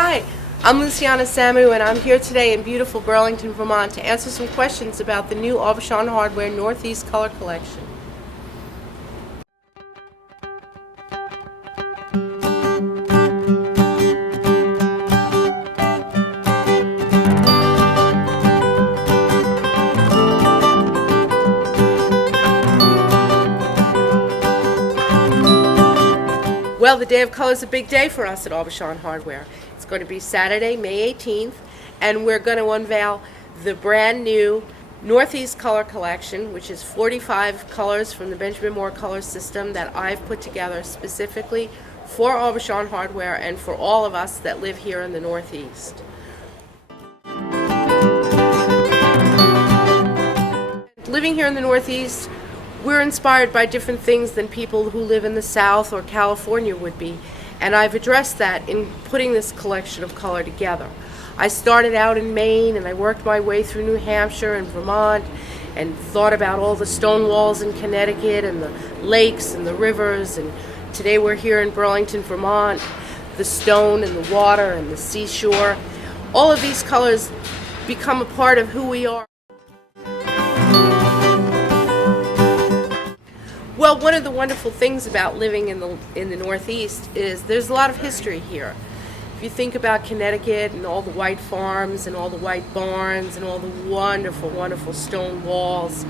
Hi, I'm Luciana Samu, and I'm here today in beautiful Burlington, Vermont to answer some questions about the new Aubuchon Hardware Northeast Color Collection. Well, the Day of Color is a big day for us at Aubuchon Hardware. It's going to be Saturday, May 18th, and we're going to unveil the brand new Northeast Color Collection, which is 45 colors from the Benjamin Moore color system that I've put together specifically for Aubuchon Hardware and for all of us that live here in the Northeast. Living here in the Northeast, we're inspired by different things than people who live in the South or California would be, and I've addressed that in putting this collection of color together. I started out in Maine and I worked my way through New Hampshire and Vermont and thought about all the stone walls in Connecticut and the lakes and the rivers, and today we're here in Burlington, Vermont, the stone and the water and the seashore. All of these colors become a part of who we are. Well, one of the wonderful things about living in the Northeast is there's a lot of history here. If you think about Connecticut and all the white farms and all the white barns and all the wonderful, wonderful stone walls,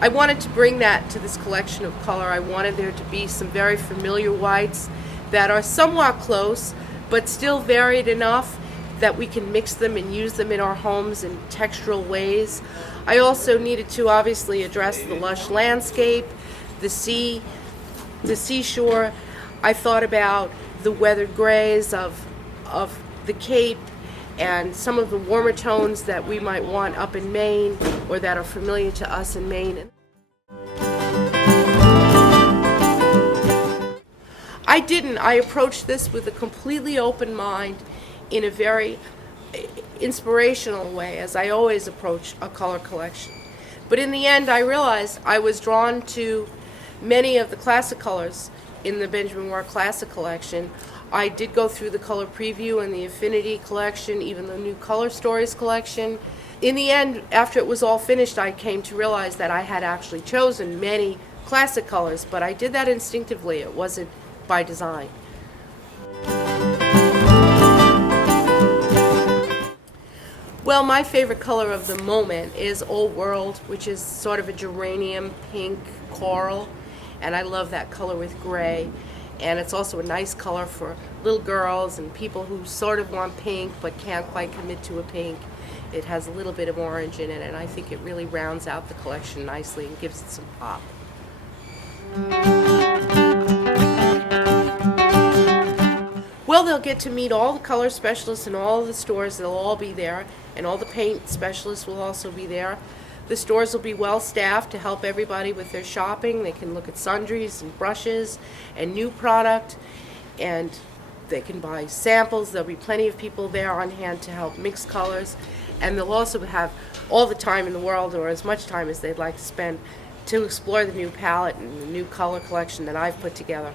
I wanted to bring that to this collection of color. I wanted there to be some very familiar whites that are somewhat close, but still varied enough that we can mix them and use them in our homes in textural ways. I also needed to obviously address the lush landscape, the seashore. I thought about the weathered grays of the Cape and some of the warmer tones that we might want up in Maine or that are familiar to us in Maine. I approached this with a completely open mind in a very inspirational way, as I always approach a color collection. But in the end, I realized I was drawn to many of the classic colors in the Benjamin Moore Classic Collection. I did go through the color preview and the Affinity Collection, even the new Color Stories Collection. In the end, after it was all finished, I came to realize that I had actually chosen many classic colors, but I did that instinctively. It wasn't by design. Well, my favorite color of the moment is Old World, which is sort of a geranium pink coral, and I love that color with gray. And it's also a nice color for little girls and people who sort of want pink but can't quite commit to a pink. It has a little bit of orange in it, and I think it really rounds out the collection nicely and gives it some pop. Well, they'll get to meet all the color specialists in all the stores. They'll all be there, and all the paint specialists will also be there. The stores will be well staffed to help everybody with their shopping. They can look at sundries and brushes and new product, and they can buy samples. There'll be plenty of people there on hand to help mix colors, and they'll also have all the time in the world, or as much time as they'd like to spend, to explore the new palette and the new color collection that I've put together.